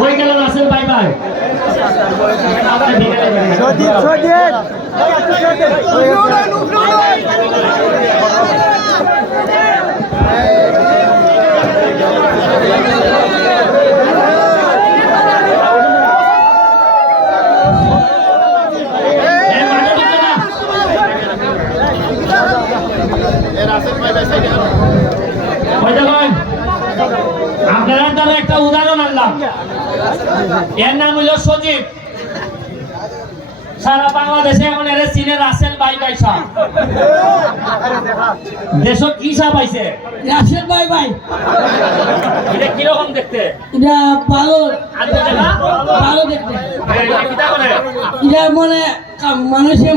হয়ে গেল Russell bye bye Sajit Sajit এ, মাঠে ঢুকবে না। ওই দেখুন, আপনারা দ্বারা একটা উদাহরণ আনলাম এর নাম হইল সজীব। সারা বাংলাদেশে এখন এর চীনে রাসেল বাই বাই সাহ দেশ কি সাহ পাইছে? রাশেদ ভাই ভাই। এটা কীরকম দেখতে? এটা ভালো? ভালো দেখতে। এটা মানে কা- মানুষের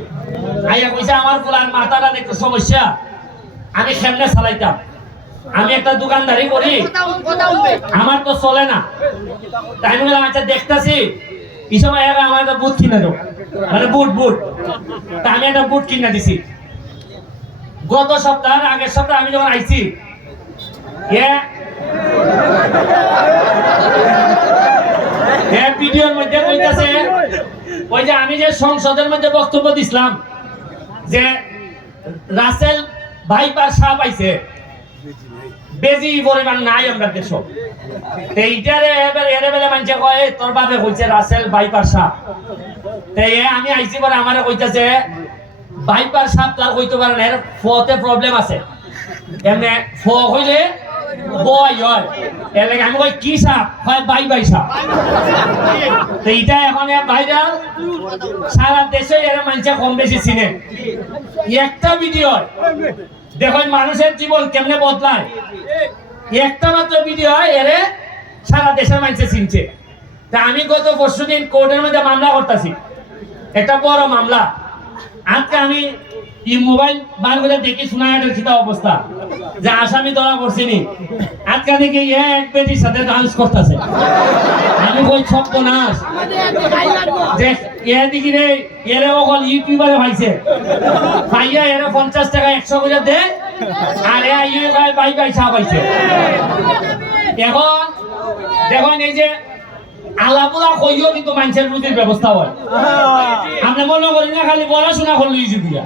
আইয়া কইছে, আমার ফুলার মাথাটা একটু সমস্যা। আমি কেমনে চালাইতাম। আমি একটা দোকানদারি করি। আমার তো চলে না। তাই আমি বললাম আচ্ছা দেখতাছি। এই সময় এরা আমার একটা বুট কিনে দেবো মানে বুট বুট। তা আমি একটা বুট কিনে দিছি। গত সপ্তাহ আগের সপ্তাহে আমি যখন আইছি, এ এ ভিডিওর মধ্যে কইতাছে ওই যে আমি যে সংসদের বক্তব্য দিছিলাম যে রাসেল ভাইপার সাহ পাইছে বেজি পরিমাণ নাই আমরা দেশ। এইটারে এবার এরে বেলে মানছে কয় "এই, তোর বাপে কইছে রাসেল ভাইপার সাহ তে আমি আইছি পরে আমারে কইতাছে ভাইপার সাহ তার কইতে পারে এর ফতে প্রবলেম আছে। এমনি ফ কইলে বয়, হয়। এর লাগে আমি কই, কি সাপ হয়, বাই বাই সাপ তো এইটা এখন ভাইরাল সারা দেশে এর মানুষে কম বেশি চিনে। একটা ভিডিও দেখুন মানুষের জীবন কেমনে বদলায়। একটা মাত্র ভিডিও এরে সারা দেশের মানুষে চিনছে। তা আমি গত পরশু দিন কোর্টের মধ্যে মামলা করতেছি। একটা বড় মামলা। আজকে আমি এই মোবাইল বার করে দেখি শোনা খিতা অবস্থা। যে আসামি ধরা করছিনি। আজকে দেখি এক বেটির সাথে ডান্স করতেছে। আমি কই ছপ্প নাশ দেখ এ দিকে রে, এরে অকল ইউটিউবারে পাইছে। পাইয়া এরে পঞ্চাশ টাকা একশো করে দে, আর এ ইয়ে বাই বাই চা পাইছে। এখন, দেখুন এই যে আলাপুলা কইও কিন্তু মানুষের রুজির ব্যবস্থা হয়। আপনি মনে করি না খালি পড়াশোনা করলে দিয়া।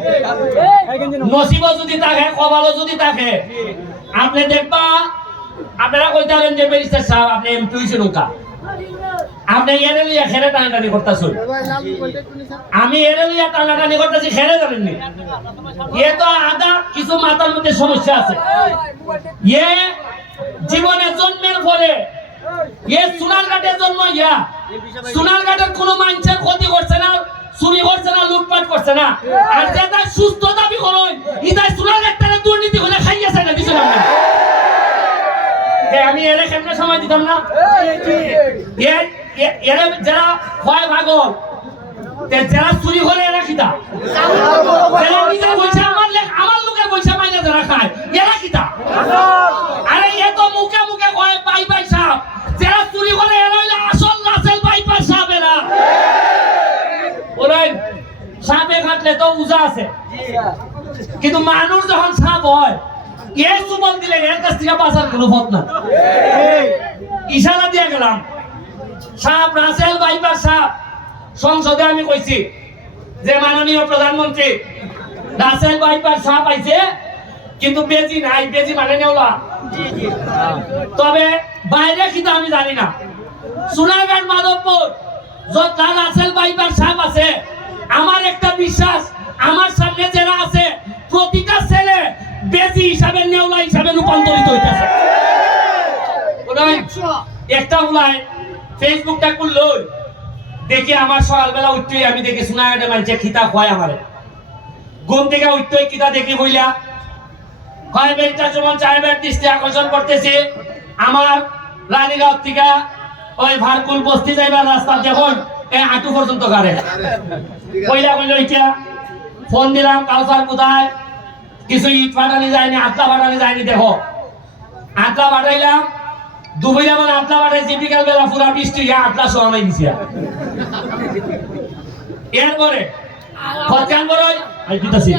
নসিব যদি থাকে কপালও যদি থাকে আপনি দেখবা আপনারা কইতে পারেন যে ব্যারিস্টার সাহেব আপনি এমপি হইছেন ওকা। আপনি এরে লইয়া খেলে টানাটানি করতেছেন। আমি এরে লইয়া টানাটানি করতেছি খেলে জানেননি? এ তো আদা কিছু মাথার মধ্যে সমস্যা আছে। এ জীবনে জন্মের পরে এ সোনারঘাটে জন্ম ইয়া। সোনারঘাটের কোনো মানুষের ক্ষতি করছে না চুরি করছে না লুটপাট করছে না। আর যেটা সুস্থ দাবি করুন ইদাই সোনারঘাট তারা দুর্নীতি করে খাইয়াছে না দিছিল না আমি এরে কেমনে সময় দিতাম না। এ- এ- এরা যারা ভাগল চুরি করে এরা কিতা? যারা নিজে পয়সা আমার আমার লোকের পয়সা মাইনে যারা খায় এরা কিতা? তো উজা আছে। কিন্তু মানুষ যখন সাপ হয় এ সুমন দিলে এর কাছ থেকে বাঁচার কোনো পথ না ইশারা দিয়ে গেলাম। সাপ রাসেল বাইপার সাপ সংসদে আমি কইছি যে মাননীয় প্রধানমন্ত্রী রাসেল বাইপার সাপ আইছে কিন্তু বেজি নাই বেজি মানে নেওলা। তবে বাইরে কিন্তু আমি জানি না। সোনারঘাট মাধবপুর যত রাসেল বাইপার সাপ আছে আমার একটা বিশ্বাস, আমার সামনে যারা আছে, প্রতিটা ছেলে বেজি হিসাবে, নেওলা হিসাবে রূপান্তরিত হইতেছে। একটা উলায় ফেসবুকটা খুললো, দেখি আমার সকালবেলা উঠতেই আমি দেখি সোনাঘাটে মানুষের খিতা খোয়ায় আমারে। ঘুম থেকে উঠতেই কিতা দেখি বইলা, হয় বেটা যেমন সাহেবের দৃষ্টি আকর্ষণ করতেছি। আমার রানীগাঁও থেকে ওই ভারকুল বস্তি যাইবার রাস্তা যখন এই আটু পর্যন্ত গাড়ে। কইলা কইল ইটা ফোন দিলাম কাউসার কোথায়? কিছু ইট ফাটানি যায়নি আটলা ফাটানি যায়নি দেখো। আটলা ফাটাইলাম দুপুরে আমার আটলা ফাটাইছি বিকাল বেলা পুরা বৃষ্টি আটলা সমাই দিছি এরপরে ফতকান বড়ই আমি দিতেছি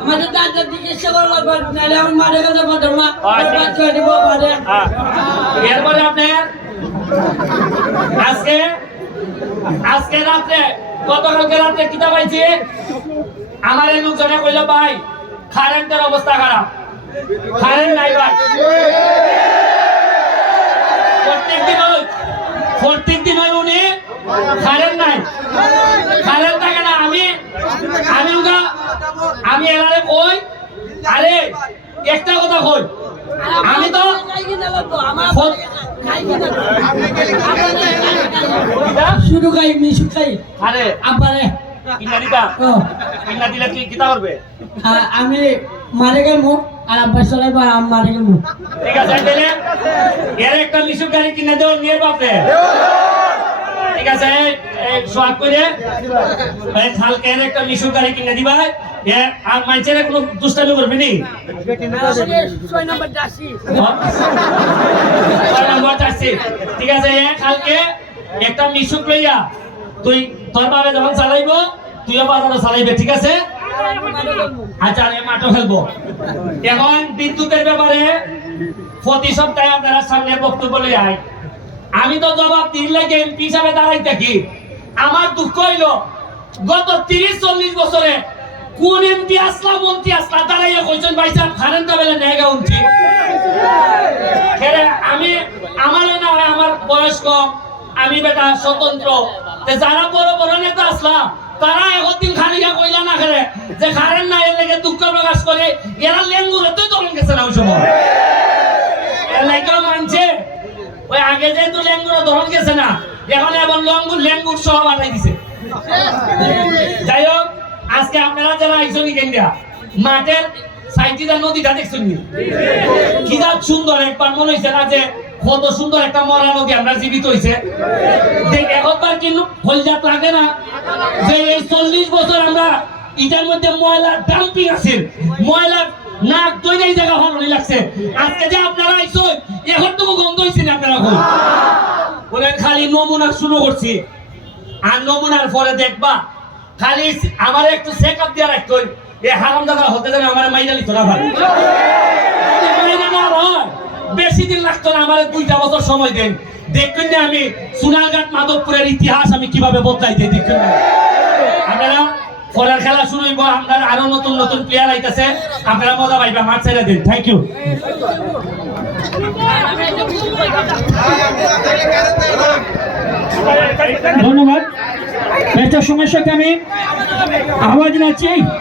আমাদের দাদা চিকিৎসা করা লাগবো করা নাহলে আমি মারা গেলে পারব না এরপরে আপনার আজকে আজকে রাত্রে, গতকালকে রাত্রে কিতা পাইছি? আমার এই লোকজনে কইল, ভাই কারেন্টের অবস্থা খারাপ। কারেন্ট নাই ভাই। প্রত্যেক দিন প্রত্যেক দিন উনি কারেন্ট নাই। কারেন্ট থাকে না, আমি আমি আমি এরারে কই? আরে, একটা কথা কই আমি তো শুরু খাই মিশু খাই। আরে আপারে কিনা দিবা? কিনা দিলে তুই কিতা করবে? আমি মারে গেলবো আর আব্বা চলাইবো আর আমি মারে গেলবো ঠিক আছে তাহলে এর একটা লিচু গাড়ি কিনে দেও নিয়ে বাপে। ঠিক আছে এই সোয়াগ করে এই খালকে এর একটা লিচু গাড়ি কিনে দিবা। আর কোনো দুষ্টামি করবি নি? ঠিক আছে, এ খালকে একটা মিশুক লইয়া তুই তোর বাবে যখন চালাইবো তুইও বাজারে চালাইবে, ঠিক আছে? আচ্ছা আমি আপনারা সামনে বক্তব্য লই আই আমি তো জবাব দিন লাগে, এমপি হিসাবে দাঁড়াই থাকি। আমার দুঃখ হইল, গত তিরিশ, চল্লিশ বছরে কোন এমপি আসলা, মন্ত্রী আসলা, দাঁড়াইয়া কইছেন, ভাই সাহেব কারেন্ট বেলা নেগা উঠছি। আমি আমার না হয়, আমার বয়স কম, আমি বেটা স্বতন্ত্র। তে যারা বড় বড় নেতা আসলাম তারা একদিন খালিকা কইলা না খেলে, যে কারেন্ট নাই, এর লেগে দুঃখ প্রকাশ করে, এরা লেঙ্গুরে তো তখন গেছে না ওই সময়। এর লেগেও মানছে। ওই আগে যেহেতু লেঙ্গুর ধরন গেছে না, এখন এবার লঙ্গুর লেঙ্গুর সহ বানাই দিছে। আজকে আপনারা যারা আইসনি কেন্দ্রা মাঠের সাইটিদা নদীটা দেখছেন? কি যা সুন্দর, একবার মনে হয়েছে না যে কত সুন্দর একটা মরা নদী আমরা জীবিত হয়েছে একবার কিন্তু হলজাত লাগে না যে এই চল্লিশ বছর আমরা ইটার মধ্যে ময়লা ডাম্পিং আছে ময়লা নাক দই এই জায়গা ভালো লাগছে। আজকে যে আপনারা আইসো এখন তো গন্ধ হয়েছে না আপনারা বলেন, খালি নমুনা শুরু করছি। আর নমুনার পরে দেখবা খালি আমার একটু চেক আপ দিয়ে রাখতো এ হারাম দাদা হতে জানে আমার মাইনা লিখতো না না হয়, বেশি দিন লাগতো না আমার দুইটা বছর সময় দেন। দেখবেন যে আমি সোনারঘাট মাধবপুরের ইতিহাস আমি কীভাবে বদলাই দিই দেখবেন না। আপনারা পরের খেলা শুরু হইব আপনার আরও নতুন নতুন প্লেয়ার আইতাছে আপনারা মজা পাইবা মাঠ ছেড়ে দিন। থ্যাংক ইউ ধন্যবাদ। একটা সমস্যাকে আমি আওয়াজ জানাচ্ছি।